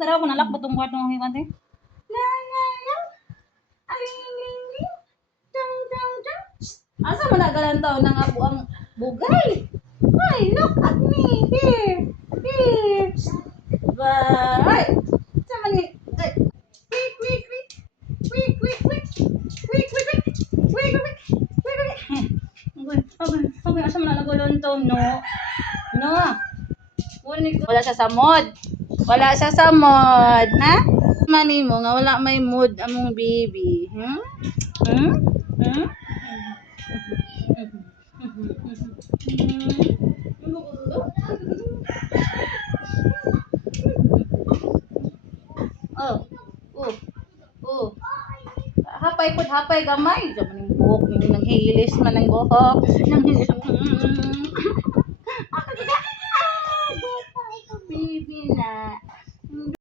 Daraw ko nalak batong kwarto ng hiwan te. Asa man nagalantaw ng abo ang bugay? Ay, look at me. Here. Here. Bye. Sa man ni. Quick, quick, quick. Quick, quick, quick. Quick, quick, quick. Quick, quick, quick. Okay, asa man naguluntaw no? No. Wala siya sa mod. Wala siya sa mod, ha? Mani mo nga wala may mood among baby. Hmm? Hmm? Hmm? Oh. Oh. Oh. Hapay gamay. Sa maning buhok ning nanghilis man ang buhok. Nanghilis. Ako gida. Baby na.